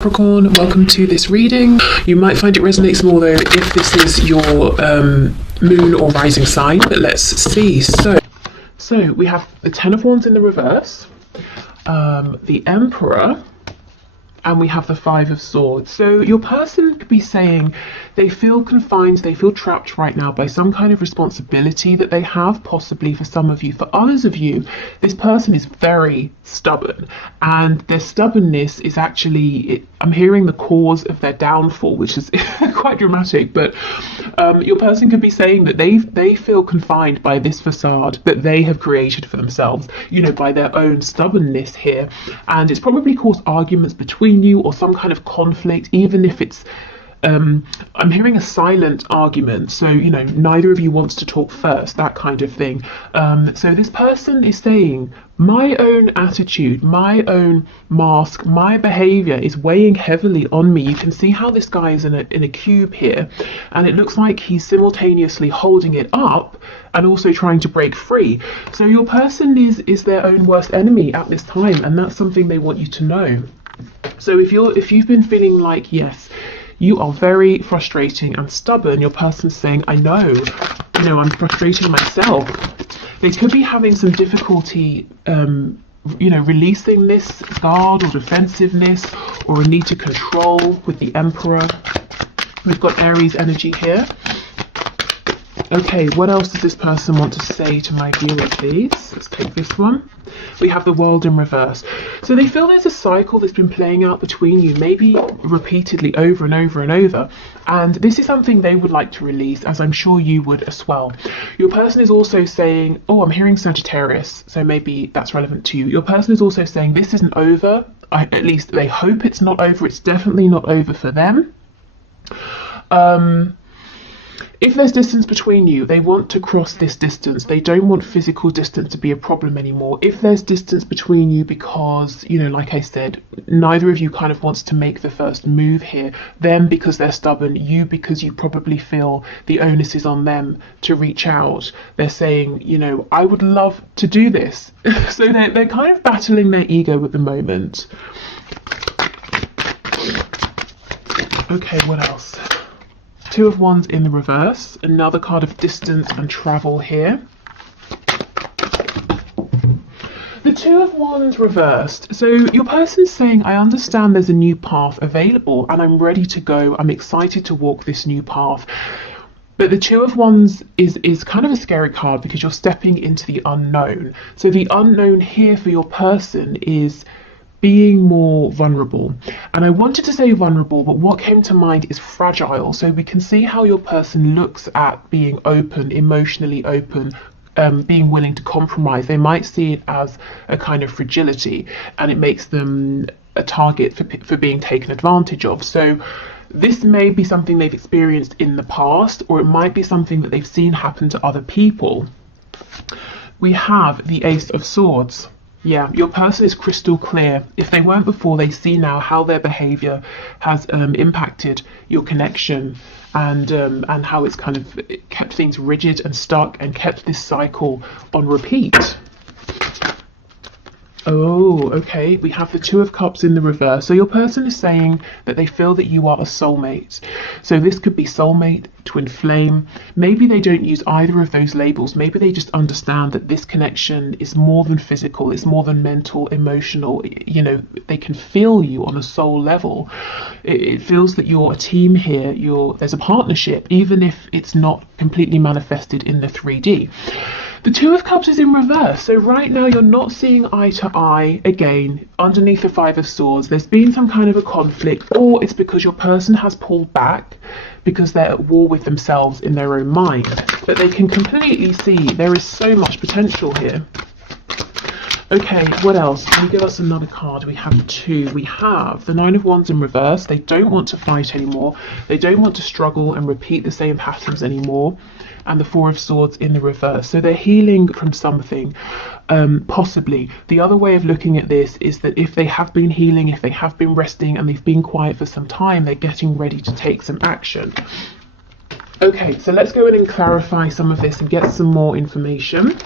Capricorn, welcome to this reading. You might find it resonates more though if this is your moon or rising sign, but let's see. So we have the Ten of Wands in the reverse, the Emperor, and we have the Five of Swords. So your person could be saying they feel confined, they feel trapped right now by some kind of responsibility that they have, possibly for some of you. For others of you, this person is very stubborn, and their stubbornness is actually, I'm hearing the cause of their downfall, which is quite dramatic, but your person could be saying that they feel confined by this facade that they have created for themselves, you know, by their own stubbornness here, and it's probably caused arguments between you or some kind of conflict, even if it's I'm hearing a silent argument, so you know, neither of you wants to talk first, that kind of thing. So this person is saying, my own attitude, my own mask, my behavior is weighing heavily on me. You can see how this guy is in a cube here, and it looks like he's simultaneously holding it up and also trying to break free. So your person is their own worst enemy at this time, and that's something they want you to know. So if you've been feeling like, yes, you are very frustrating and stubborn, your person's saying, I know, you know, I'm frustrating myself. They could be having some difficulty, you know, releasing this guard or defensiveness or a need to control with the Emperor. We've got Aries energy here. Okay, what else does this person want to say to my viewer, please? Let's take this one. We have the World in reverse. So they feel there's a cycle that's been playing out between you, maybe repeatedly over and over and over. And this is something they would like to release, as I'm sure you would as well. Your person is also saying, oh, I'm hearing Sagittarius, so maybe that's relevant to you. Your person is also saying this isn't over. At least they hope it's not over. It's definitely not over for them. If there's distance between you, they want to cross this distance. They don't want physical distance to be a problem anymore. If there's distance between you because, you know, like I said, neither of you kind of wants to make the first move here, them because they're stubborn, you because you probably feel the onus is on them to reach out. They're saying, you know, I would love to do this. So they're kind of battling their ego at the moment. Okay, what else? Two of Wands in the reverse, another card of distance and travel here. The Two of Wands reversed. So your person's saying, I understand there's a new path available and I'm ready to go. I'm excited to walk this new path. But the Two of Wands is kind of a scary card because you're stepping into the unknown. So the unknown here for your person is being more vulnerable. And I wanted to say vulnerable, but what came to mind is fragile. So we can see how your person looks at being open, emotionally open, being willing to compromise. They might see it as a kind of fragility, and it makes them a target for being taken advantage of. So this may be something they've experienced in the past, or it might be something that they've seen happen to other people. We have the Ace of Swords. Yeah, your person is crystal clear. If they weren't before, they see now how their behavior has impacted your connection, and how it's kind of kept things rigid and stuck and kept this cycle on repeat. Oh, okay, we have the Two of Cups in the reverse. So your person is saying that they feel that you are a soulmate. So this could be soulmate, twin flame. Maybe they don't use either of those labels. Maybe they just understand that this connection is more than physical. It's more than mental, emotional. You know, they can feel you on a soul level. It feels that you're a team here. There's a partnership, even if it's not completely manifested in the 3D. The Two of Cups is in reverse, so right now you're not seeing eye to eye again underneath the Five of Swords. There's been some kind of a conflict, or it's because your person has pulled back because they're at war with themselves in their own mind. But they can completely see there is so much potential here. Okay, what else? Can you give us another card? We have two. We have the Nine of Wands in reverse. They don't want to fight anymore. They don't want to struggle and repeat the same patterns anymore. And the Four of Swords in the reverse. So they're healing from something, possibly. The other way of looking at this is that if they have been healing, if they have been resting and they've been quiet for some time, they're getting ready to take some action. Okay, so let's go in and clarify some of this and get some more information.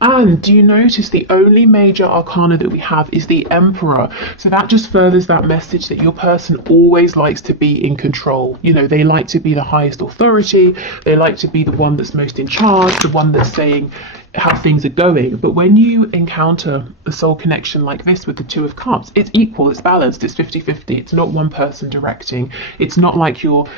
And do you notice the only major arcana that we have is the Emperor? So that just furthers that message that your person always likes to be in control. You know, they like to be the highest authority. They like to be the one that's most in charge, the one that's saying how things are going. But when you encounter a soul connection like this with the Two of Cups, it's equal, it's balanced, it's 50-50. It's not one person directing. It's not like you're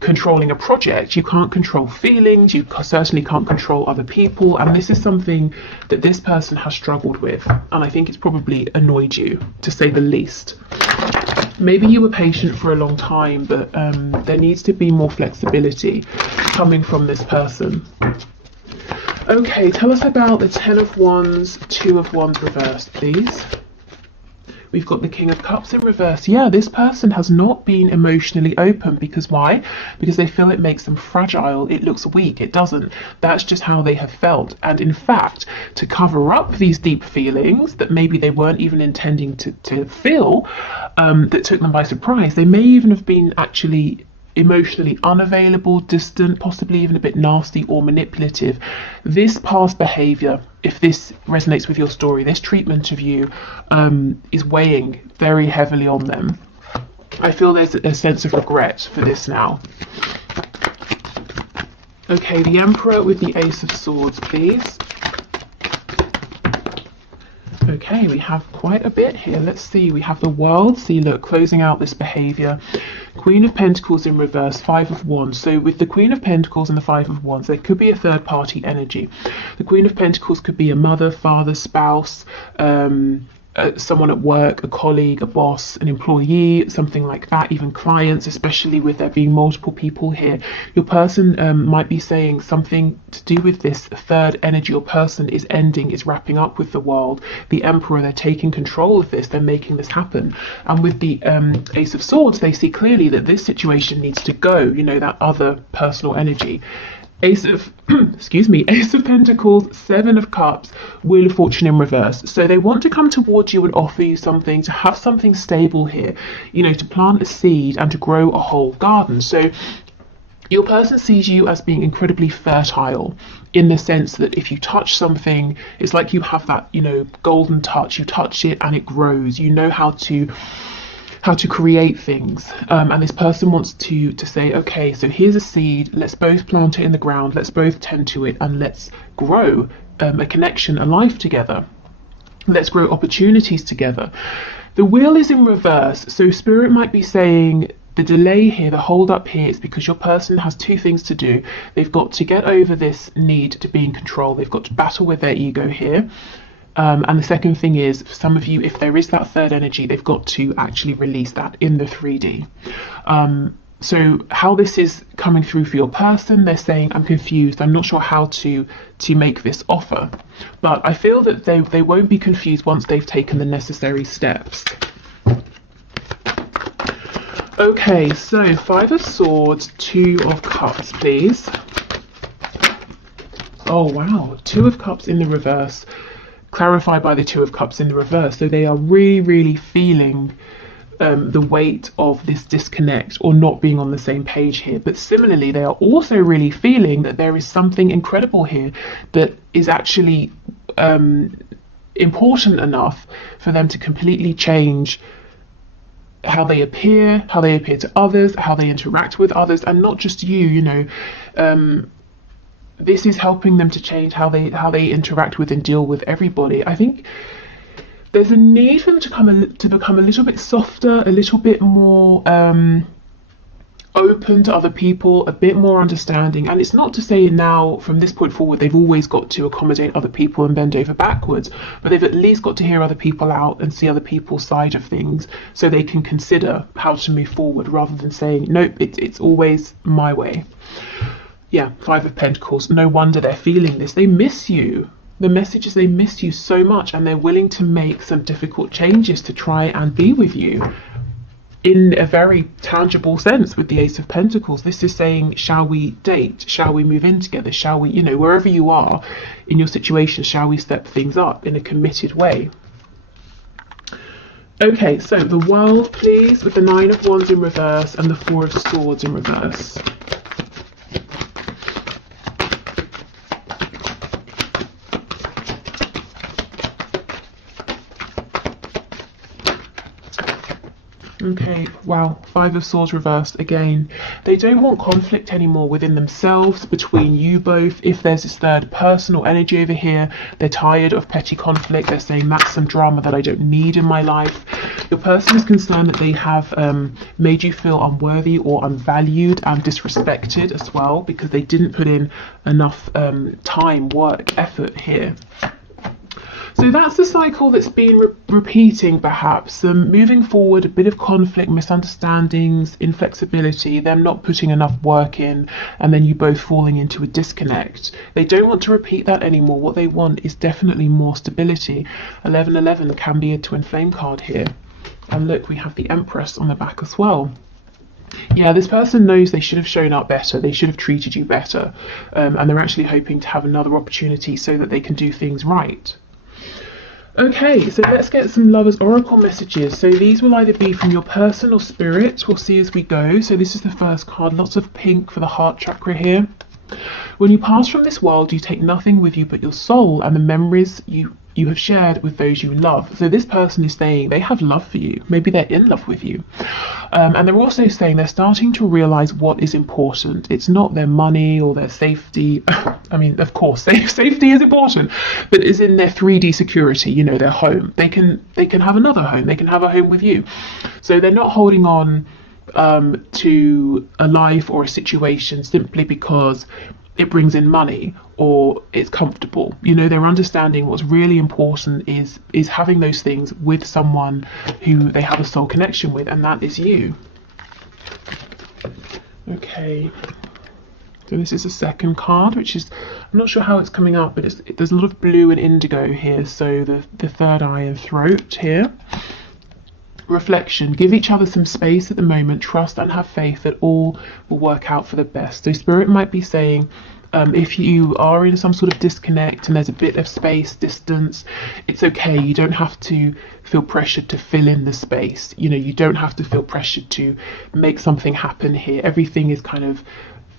controlling a project. You can't control feelings. You certainly can't control other people. And this is something that this person has struggled with. And I think it's probably annoyed you, to say the least. Maybe you were patient for a long time, but there needs to be more flexibility coming from this person. Okay, tell us about the Ten of Wands, Two of Wands reversed, please. We've got the King of Cups in reverse. Yeah, this person has not been emotionally open. Because why? Because they feel it makes them fragile. It looks weak. It doesn't. That's just how they have felt. And in fact, to cover up these deep feelings that maybe they weren't even intending to feel, that took them by surprise, they may even have been actually emotionally unavailable, distant, possibly even a bit nasty or manipulative. This past behavior, if this resonates with your story, this treatment of you is weighing very heavily on them. I feel there's a sense of regret for this now. Okay, the Emperor with the Ace of Swords, please. Okay, we have quite a bit here. Let's see. We have the World. See, look, closing out this behavior. Queen of Pentacles in reverse, Five of Wands. So with the Queen of Pentacles and the Five of Wands, there could be a third party energy. The Queen of Pentacles could be a mother, father, spouse, someone at work, a colleague, a boss, an employee, something like that, even clients, especially with there being multiple people here. Your person might be saying something to do with this third energy or person is ending, is wrapping up with the World. The Emperor, they're taking control of this, they're making this happen. And with the Ace of Swords, they see clearly that this situation needs to go, you know, that other personal energy. Ace of Ace of Pentacles, Seven of Cups, Wheel of Fortune in reverse. So they want to come towards you and offer you something, to have something stable here, you know, to plant a seed and to grow a whole garden. So your person sees you as being incredibly fertile, in the sense that if you touch something, it's like you have that, you know, golden touch. You touch it and it grows. You know how to create things, and this person wants to say, okay, so here's a seed, let's both plant it in the ground, let's both tend to it, and let's grow a connection, a life together. Let's grow opportunities together. The Wheel is in reverse, so Spirit might be saying the delay here, the hold up here, is because your person has two things to do. They've got to get over this need to be in control. They've got to battle with their ego here. And the second thing is, for some of you, if there is that third energy, they've got to actually release that in the 3D. So how this is coming through for your person, they're saying, I'm confused, I'm not sure how to make this offer. But I feel that they won't be confused once they've taken the necessary steps. Okay, so Five of Swords, Two of Cups, please. Oh, wow. Two of Cups in the reverse. Clarified by the Two of Cups in the reverse. So they are really, really feeling the weight of this disconnect or not being on the same page here. But similarly, they are also really feeling that there is something incredible here that is actually important enough for them to completely change how they appear to others, how they interact with others, and not just you know. This is helping them to change how they interact with and deal with everybody. I think there's a need for them to become a little bit softer, a little bit more open to other people, a bit more understanding. And it's not to say now from this point forward they've always got to accommodate other people and bend over backwards, but they've at least got to hear other people out and see other people's side of things, so they can consider how to move forward rather than saying, nope, it's always my way. Yeah, Five of Pentacles. No wonder they're feeling this. They miss you. The message is they miss you so much, and they're willing to make some difficult changes to try and be with you in a very tangible sense. With the Ace of Pentacles, this is saying, shall we date? Shall we move in together? Shall we, you know, wherever you are in your situation, shall we step things up in a committed way? Okay, so the World, please, with the Nine of Wands in reverse and the Four of Swords in reverse. Okay, wow, Five of Swords reversed again. They don't want conflict anymore within themselves, between you both. If there's this third personal energy over here, they're tired of petty conflict. They're saying that's some drama that I don't need in my life. Your person is concerned that they have made you feel unworthy or unvalued and disrespected as well, because they didn't put in enough time, work, effort here. So that's the cycle that's been repeating, perhaps. Moving forward, a bit of conflict, misunderstandings, inflexibility, them not putting enough work in, and then you both falling into a disconnect. They don't want to repeat that anymore. What they want is definitely more stability. 1111 can be a twin flame card here. And look, we have the Empress on the back as well. Yeah, this person knows they should have shown up better. They should have treated you better. And they're actually hoping to have another opportunity so that they can do things right. Okay, so let's get some Lovers Oracle messages. So these will either be from your person or spirit. We'll see as we go. So this is the first card. Lots of pink for the heart chakra here. When you pass from this world, you take nothing with you but your soul and the memories you have shared with those you love. So this person is saying they have love for you. Maybe they're in love with you. And they're also saying they're starting to realize what is important. It's not their money or their safety. I mean, of course, safety is important, but is in their 3D security, you know, their home. They can have another home. They can have a home with you. So they're not holding on to a life or a situation simply because it brings in money or it's comfortable. You know, they're understanding what's really important is having those things with someone who they have a soul connection with, and that is you. Okay, so this is the second card, which is, I'm not sure how it's coming up, but there's a lot of blue and indigo here. So the third eye and throat here. Reflection. Give each other some space at the moment. Trust and have faith that all will work out for the best. So Spirit might be saying, if you are in some sort of disconnect and there's a bit of space, distance, it's okay. You don't have to feel pressured to fill in the space. You know, you don't have to feel pressured to make something happen here. Everything is kind of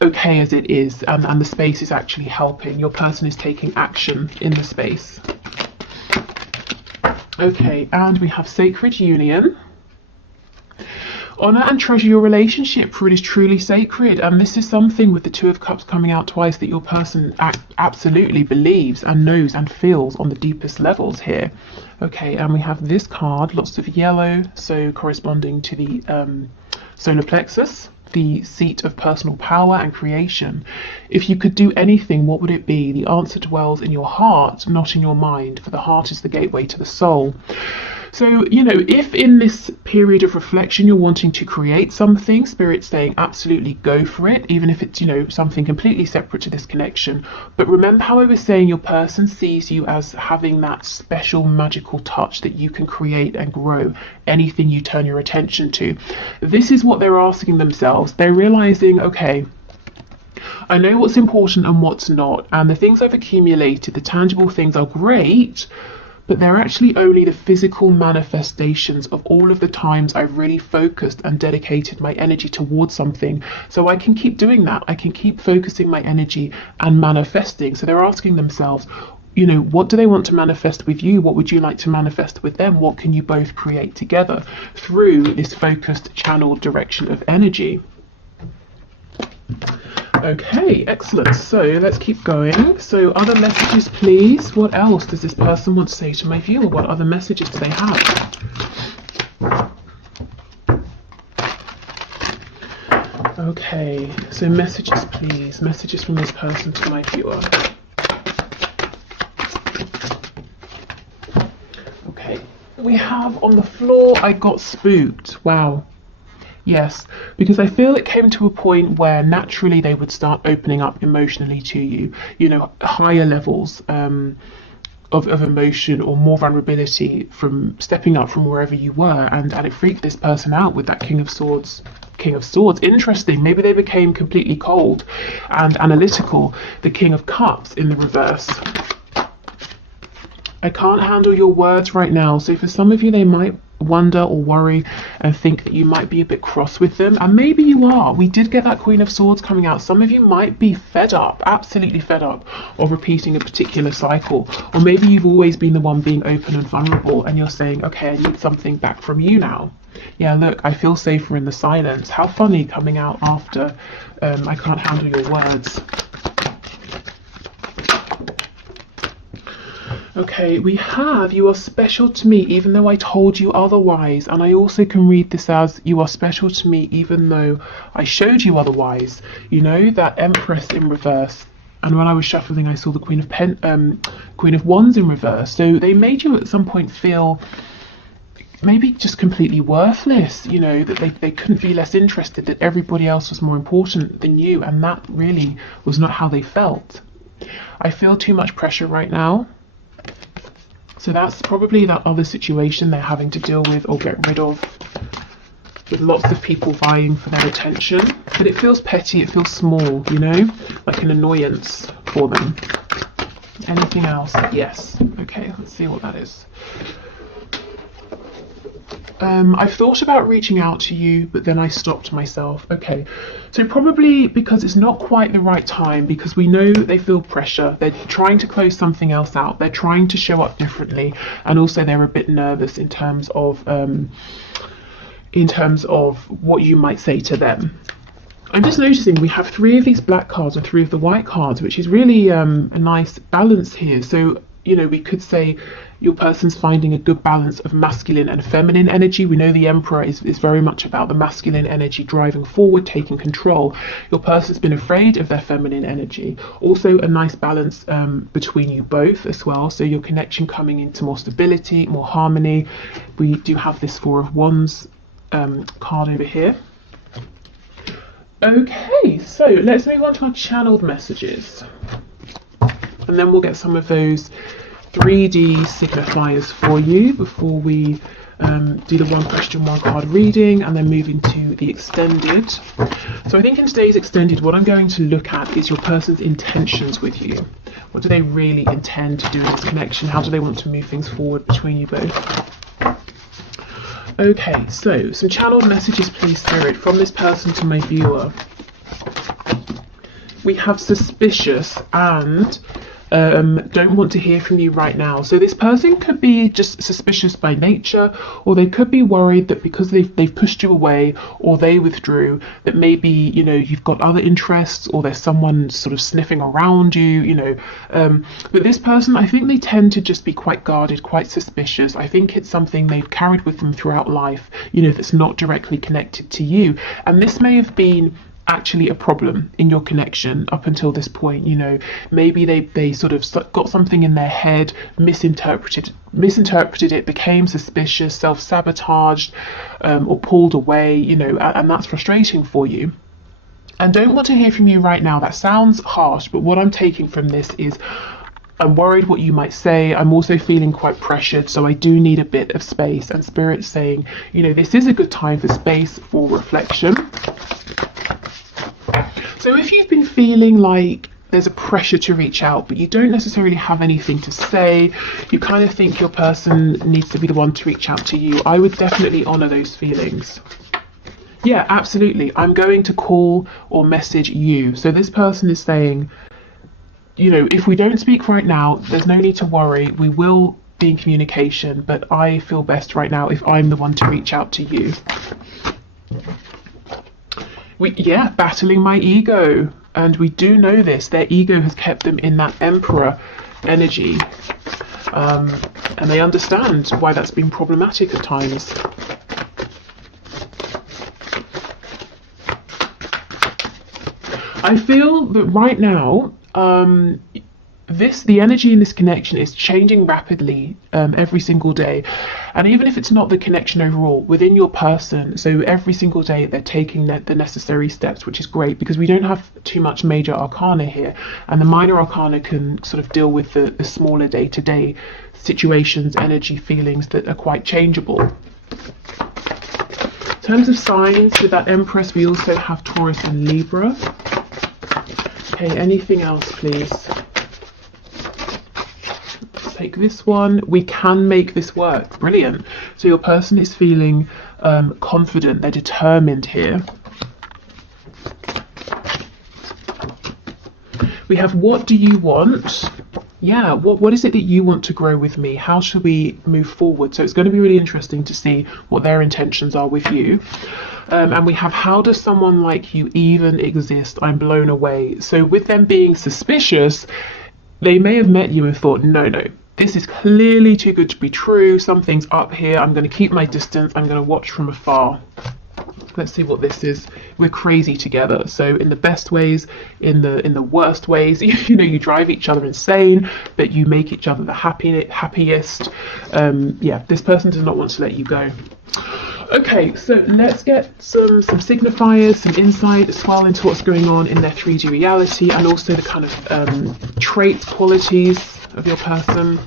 okay as it is, and the space is actually helping. Your person is taking action in the space. Okay, and we have Sacred Union. Honor and treasure your relationship, for it is truly sacred. And this is something with the Two of Cups coming out twice that your person absolutely believes and knows and feels on the deepest levels here. Okay, and we have this card, lots of yellow, so corresponding to the solar plexus, the seat of personal power and creation. If you could do anything, what would it be? The answer dwells in your heart, not in your mind, for the heart is the gateway to the soul. So, you know, if in this period of reflection you're wanting to create something, Spirit's saying absolutely go for it, even if it's, you know, something completely separate to this connection. But remember how I was saying your person sees you as having that special magical touch that you can create and grow anything you turn your attention to. This is what they're asking themselves. They're realizing, okay, I know what's important and what's not, and the things I've accumulated, the tangible things are great, but they're actually only the physical manifestations of all of the times I've really focused and dedicated my energy towards something. So I can keep doing that. I can keep focusing my energy and manifesting. So they're asking themselves, you know, what do they want to manifest with you? What would you like to manifest with them? What can you both create together through this focused channeled direction of energy? Okay, excellent. So let's keep going. So other messages, please. What else does this person want to say to my viewer? What other messages do they have? Okay, so messages, please. Messages from this person to my viewer. Okay, we have on the floor, I got spooked. Wow. Yes, because I feel it came to a point where naturally they would start opening up emotionally to you, you know, higher levels of emotion or more vulnerability from stepping up from wherever you were, and it freaked this person out with that King of Swords. Interesting, maybe they became completely cold and analytical. The King of Cups in the reverse. I can't handle your words right now. So for some of you, they might wonder or worry and think that you might be a bit cross with them, and maybe you are. We did get that Queen of Swords coming out. Some of you might be fed up, absolutely fed up of repeating a particular cycle, or maybe you've always been the one being open and vulnerable and you're saying, okay, I need something back from you now. Yeah, look, I feel safer in the silence. How funny, coming out after I can't handle your words. Okay, we have you are special to me even though I told you otherwise. And I also can read this as you are special to me even though I showed you otherwise. You know, that Empress in reverse. And when I was shuffling, I saw the Queen of Wands in reverse. So they made you at some point feel maybe just completely worthless, you know, that they couldn't be less interested, that everybody else was more important than you. And that really was not how they felt. I feel too much pressure right now. So that's probably that other situation they're having to deal with or get rid of, with lots of people vying for their attention. But it feels petty, it feels small, you know, like an annoyance for them. Anything else? Yes. Okay, let's see what that is. I've thought about reaching out to you, but then I stopped myself. Okay, so probably because it's not quite the right time, because we know they feel pressure. They're trying to close something else out. They're trying to show up differently, and also they're a bit nervous in terms of what you might say to them. I'm just noticing we have 3 of these black cards and 3 of the white cards, which is really a nice balance here. So, you know, we could say your person's finding a good balance of masculine and feminine energy. We know the Emperor is very much about the masculine energy driving forward, taking control. Your person's been afraid of their feminine energy. Also a nice balance between you both as well. So your connection coming into more stability, more harmony. We do have this 4 of Wands card over here. Okay, so let's move on to our channeled messages. And then we'll get some of those 3D signifiers for you before we do the 1 question 1 card reading and then move into the extended. So I think in today's extended, what I'm going to look at is your person's intentions with you. What do they really intend to do in this connection? How do they want to move things forward between you both? Okay, so some channeled messages, please, Spirit, from this person to my viewer. We have suspicious and don't want to hear from you right now. So this person could be just suspicious by nature, or they could be worried that because they've pushed you away or they withdrew, that maybe, you know, you've got other interests or there's someone sort of sniffing around you, you know. But this person, I think they tend to just be quite guarded, quite suspicious. I think it's something they've carried with them throughout life, you know, that's not directly connected to you. And this may have been actually a problem in your connection up until this point. You know, maybe they sort of got something in their head, misinterpreted it, became suspicious, self-sabotaged, or pulled away, you know, and that's frustrating for you. And don't want to hear from you right now. That sounds harsh, but what I'm taking from this is I'm worried what you might say. I'm also feeling quite pressured, so I do need a bit of space. And Spirit's saying, you know, this is a good time for space, for reflection. So if you've been feeling like there's a pressure to reach out, but you don't necessarily have anything to say, you kind of think your person needs to be the one to reach out to you, I would definitely honour those feelings. Yeah, absolutely. I'm going to call or message you. So this person is saying, you know, if we don't speak right now, there's no need to worry. We will be in communication, but I feel best right now if I'm the one to reach out to you. Battling my ego. And we do know this. Their ego has kept them in that Emperor energy. And they understand why that's been problematic at times. I feel that right now, the energy in this connection is changing rapidly every single day. And even if it's not the connection overall, within your person, so every single day they're taking the necessary steps, which is great because we don't have too much major arcana here. And the minor arcana can sort of deal with the smaller day-to-day situations, energy, feelings that are quite changeable. In terms of signs, with that Empress, we also have Taurus and Libra. Okay, anything else, please? Let's take this one. We can make this work. Brilliant. So your person is feeling confident. They're determined here. We have, what do you want? Yeah, what is it that you want to grow with me? How should we move forward? So it's going to be really interesting to see what their intentions are with you. And we have, how does someone like you even exist? I'm blown away. So with them being suspicious, they may have met you and thought, no, this is clearly too good to be true. Something's up here. I'm going to keep my distance. I'm going to watch from afar. Let's see what this is. We're crazy together. So in the best ways, in the worst ways, you know, you drive each other insane, but you make each other the happiest. Yeah, this person does not want to let you go. Okay, so let's get some signifiers, some insight as well into what's going on in their 3D reality, and also the kind of traits, qualities of your person.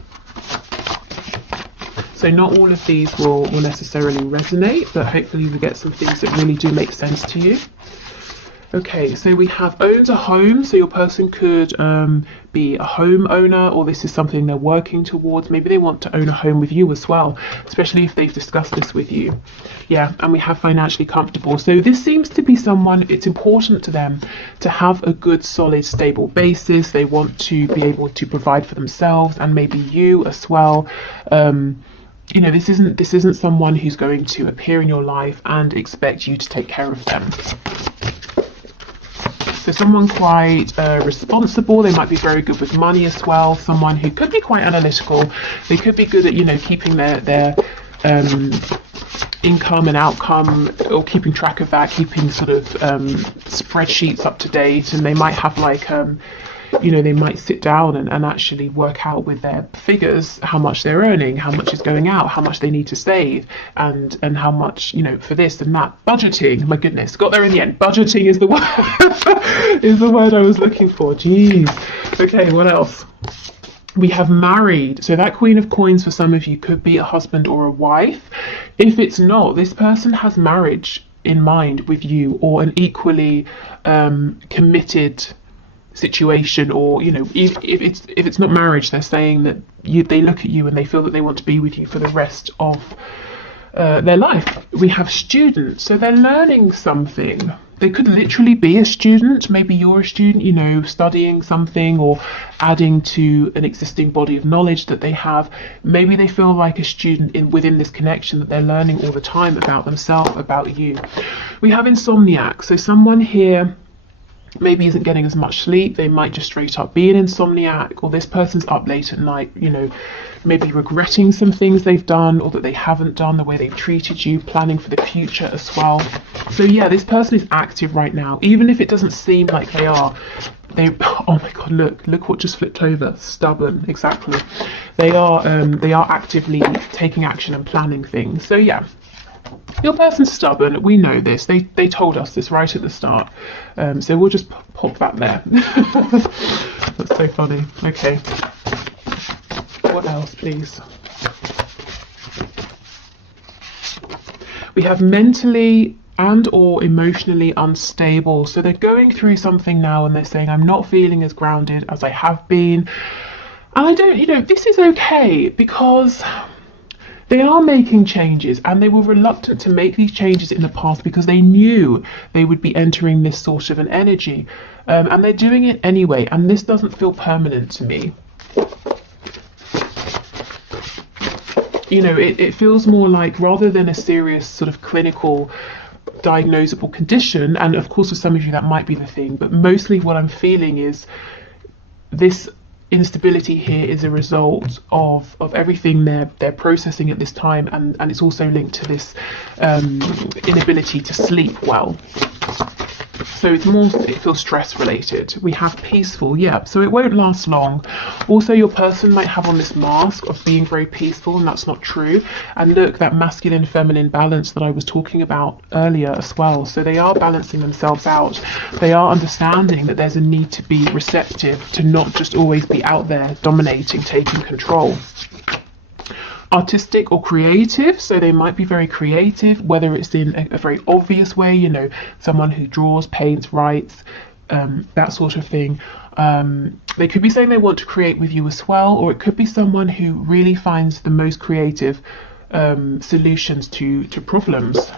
So not all of these will necessarily resonate, but hopefully we get some things that really do make sense to you. Okay, so we have owns a home. So your person could be a homeowner, or this is something they're working towards. Maybe they want to own a home with you as well, especially if they've discussed this with you. Yeah, and we have financially comfortable. So this seems to be someone, it's important to them to have a good, solid, stable basis. They want to be able to provide for themselves and maybe you as well. You know, this isn't someone who's going to appear in your life and expect you to take care of them. So someone quite responsible. They might be very good with money as well. Someone who could be quite analytical. They could be good at, you know, keeping their income and outcome, or keeping track of that, keeping sort of spreadsheets up to date. And they might have like you know, they might sit down and actually work out with their figures how much they're earning, how much is going out, how much they need to save, and how much, you know, for this and that. Budgeting, my goodness, got there in the end. Budgeting is the word is the word I was looking for. Jeez. Okay, what else? We have married. So that Queen of Coins for some of you could be a husband or a wife. If it's not, this person has marriage in mind with you, or an equally committed situation, or, you know, if it's not marriage, they're saying that they look at you and they feel that they want to be with you for the rest of their life. We have students, so they're learning something. They could literally be a student. Maybe you're a student, you know, studying something or adding to an existing body of knowledge that they have. Maybe they feel like a student within this connection, that they're learning all the time about themselves, about you. We have insomniac, so someone here maybe isn't getting as much sleep. They might just straight up be an insomniac, or this person's up late at night, you know, maybe regretting some things they've done or that they haven't done, the way they've treated you, planning for the future as well. So yeah, this person is active right now, even if it doesn't seem like they are. Oh my god, look what just flipped over. Stubborn, exactly. They are actively taking action and planning things. So yeah, your person's stubborn. We know this. They told us this right at the start. So we'll just pop that there. That's so funny. Okay. What else, please? We have mentally and or emotionally unstable. So they're going through something now and they're saying, I'm not feeling as grounded as I have been. And I don't, you know, this is okay, because they are making changes, and they were reluctant to make these changes in the past because they knew they would be entering this sort of an energy, and they're doing it anyway, and this doesn't feel permanent to me. You know, it feels more like, rather than a serious sort of clinical diagnosable condition, and of course for some of you that might be the thing, but mostly what I'm feeling is this instability here is a result of everything they're processing at this time, and it's also linked to this inability to sleep well. So it feels stress related. We have peaceful, yeah, so it won't last long. Also, your person might have on this mask of being very peaceful, and that's not true. And look, that masculine feminine balance that I was talking about earlier as well. So they are balancing themselves out. They are understanding that there's a need to be receptive, to not just always be out there dominating, taking control. Artistic or creative, so they might be very creative, whether it's in a very obvious way, you know, someone who draws, paints, writes, that sort of thing. They could be saying they want to create with you as well, or it could be someone who really finds the most creative solutions to problems.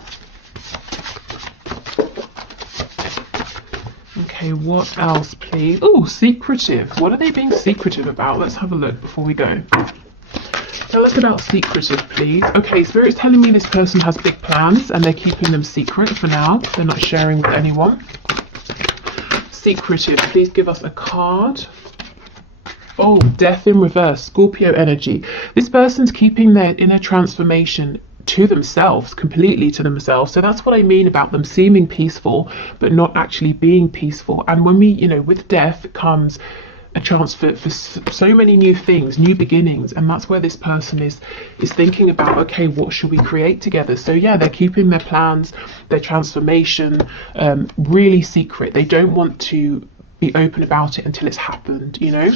Okay, what else, please? Oh, secretive. What are they being secretive about? Let's have a look before we go. Tell us about secretive, please. Okay, Spirit's telling me this person has big plans and they're keeping them secret for now. They're not sharing with anyone. Secretive, please give us a card. Oh, death in reverse, Scorpio energy. This person's keeping their inner transformation to themselves, completely to themselves. So that's what I mean about them seeming peaceful, but not actually being peaceful. And when we, you know, with death comes a chance for so many new things, new beginnings, and that's where this person is thinking about, okay, what should we create together? So yeah, they're keeping their plans, their transformation really secret. They don't want to be open about it until it's happened, you know.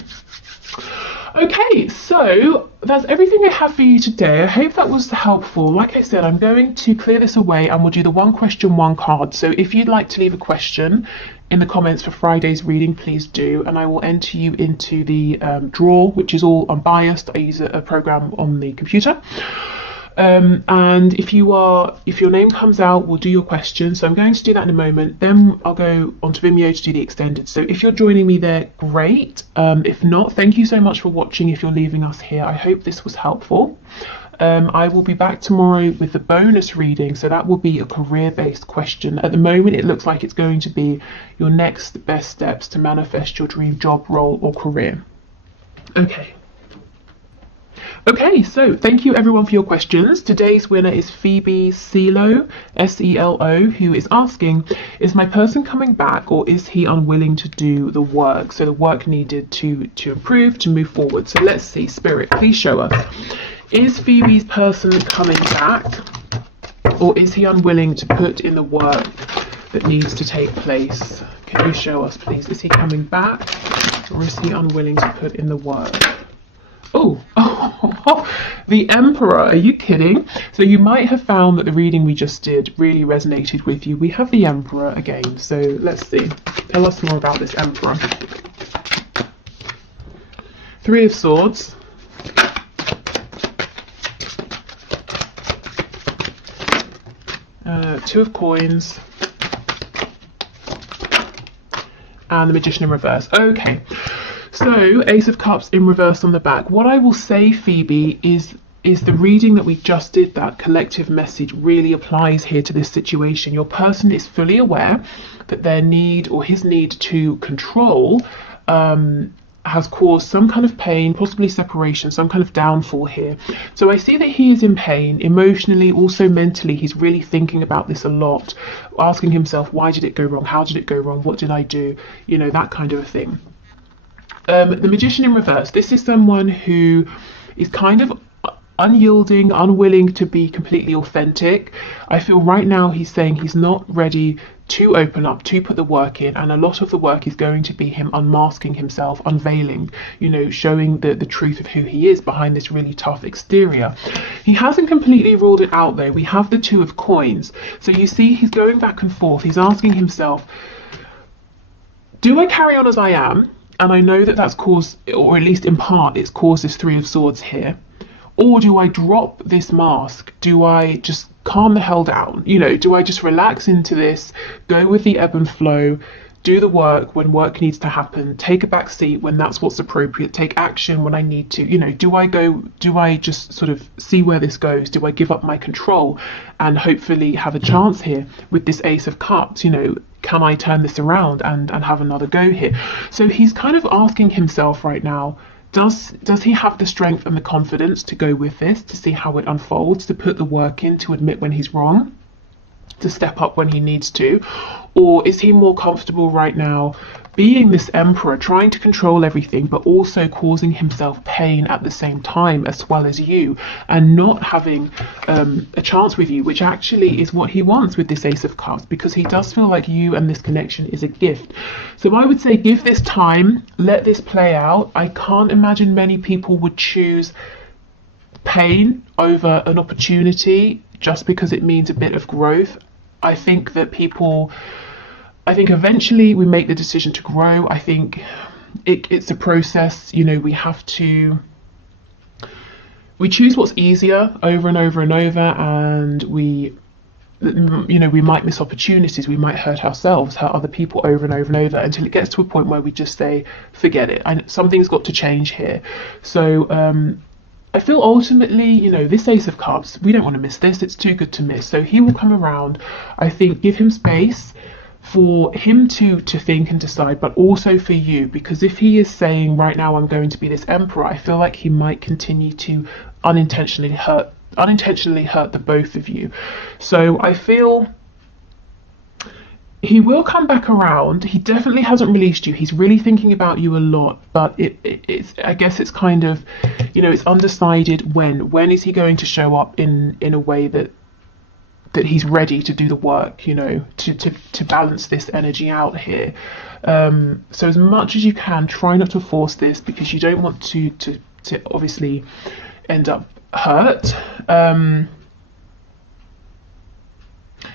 Okay, so that's everything I have for you today. I hope that was helpful. Like I said, I'm going to clear this away and we'll do the one question, one card. So if you'd like to leave a question in the comments for Friday's reading, please do, and I will enter you into the draw, which is all unbiased. I use a program on the computer. And if your name comes out, we'll do your question. So I'm going to do that in a moment. Then I'll go onto Vimeo to do the extended. So if you're joining me there, great. If not, thank you so much for watching. If you're leaving us here, I hope this was helpful. I will be back tomorrow with the bonus reading. So that will be a career-based question. At the moment, it looks like it's going to be your next best steps to manifest your dream job, role, or career. Okay, so thank you everyone for your questions. Today's winner is Phoebe Selo, S-E-L-O, who is asking, is my person coming back or is he unwilling to do the work? So the work needed to improve, to move forward. So let's see, Spirit, please show us. Is Phoebe's person coming back or is he unwilling to put in the work that needs to take place? Can you show us, please? Is he coming back or is he unwilling to put in the work? Oh, the Emperor, are you kidding? So you might have found that the reading we just did really resonated with you. We have the Emperor again, so let's see. Tell us more about this Emperor. Three of Swords. Two of Coins. And the Magician in reverse. Okay. So, Ace of Cups in reverse on the back. What I will say, Phoebe, is the reading that we just did, that collective message really applies here to this situation. Your person is fully aware that their need or his need to control has caused some kind of pain, possibly separation, some kind of downfall here. So I see that he is in pain emotionally, also mentally. He's really thinking about this a lot, asking himself, why did it go wrong? How did it go wrong? What did I do? You know, that kind of a thing. The Magician in reverse. This is someone who is kind of unyielding, unwilling to be completely authentic. I feel right now he's saying he's not ready to open up, to put the work in, and a lot of the work is going to be him unmasking himself, unveiling, you know, showing the truth of who he is behind this really tough exterior. He hasn't completely ruled it out though. We have the Two of Coins. So you see he's going back and forth. He's asking himself, do I carry on as I am? And I know that that's caused, or at least in part, it's caused this Three of Swords here. Or do I drop this mask? Do I just calm the hell down? You know, do I just relax into this, go with the ebb and flow, do the work when work needs to happen, take a back seat when that's what's appropriate, take action when I need to? You know, do I just sort of see where this goes? Do I give up my control and hopefully have a chance here with this Ace of Cups? You know, can I turn this around and have another go here? So he's kind of asking himself right now, does he have the strength and the confidence to go with this, to see how it unfolds, to put the work in, to admit when he's wrong, to step up when he needs to? Or is he more comfortable right now being this Emperor, trying to control everything, but also causing himself pain at the same time, as well as you, and not having a chance with you, which actually is what he wants with this Ace of Cups, because he does feel like you and this connection is a gift. So I would say give this time, let this play out. I can't imagine many people would choose pain over an opportunity just because it means a bit of growth. I think that people I think eventually we make the decision to grow. I think it's a process. You know, we choose what's easier over and over and over, and we might miss opportunities, we might hurt ourselves, hurt other people over and over and over, until it gets to a point where we just say, forget it, something's got to change here. So I feel ultimately, you know, this Ace of Cups, we don't want to miss this, it's too good to miss. So he will come around. I think give him space for him to think and decide, but also for you, because if he is saying right now I'm going to be this emperor, I feel like he might continue to unintentionally hurt the both of you. So I feel he will come back around. He definitely hasn't released you. He's really thinking about you a lot, but it's I guess it's kind of, you know, it's undecided when is he going to show up in a way that he's ready to do the work, you know, to balance this energy out here. So as much as you can, try not to force this, because you don't want to obviously end up hurt.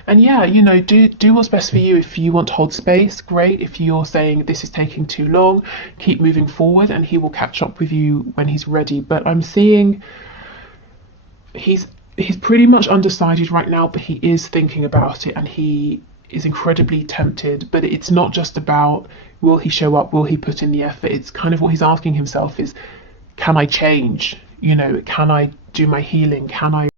And yeah, you know, do what's best for you. If you want to hold space, great. If you're saying this is taking too long, keep moving forward, and he will catch up with you when he's ready. But I'm seeing he's pretty much undecided right now, but he is thinking about it, and he is incredibly tempted. But it's not just about will he show up, will he put in the effort. It's kind of what he's asking himself is, can I change? You know, can I do my healing? Can I